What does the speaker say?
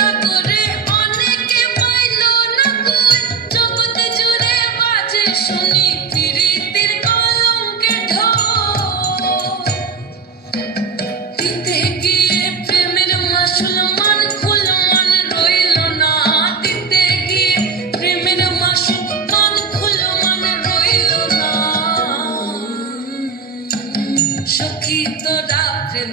সাগরে অনেকে পাইল না কই, জগতে জুড়ে বাজে শুনি প্রীতির কলঙ্কের ঢোল। দিতে গিয়ে প্রেমের মাসুল মান খুল মান রইল না, দিতে গিয়ে প্রেমের মাসুল মান খুল মান রইল না। সখী তোরা প্রেম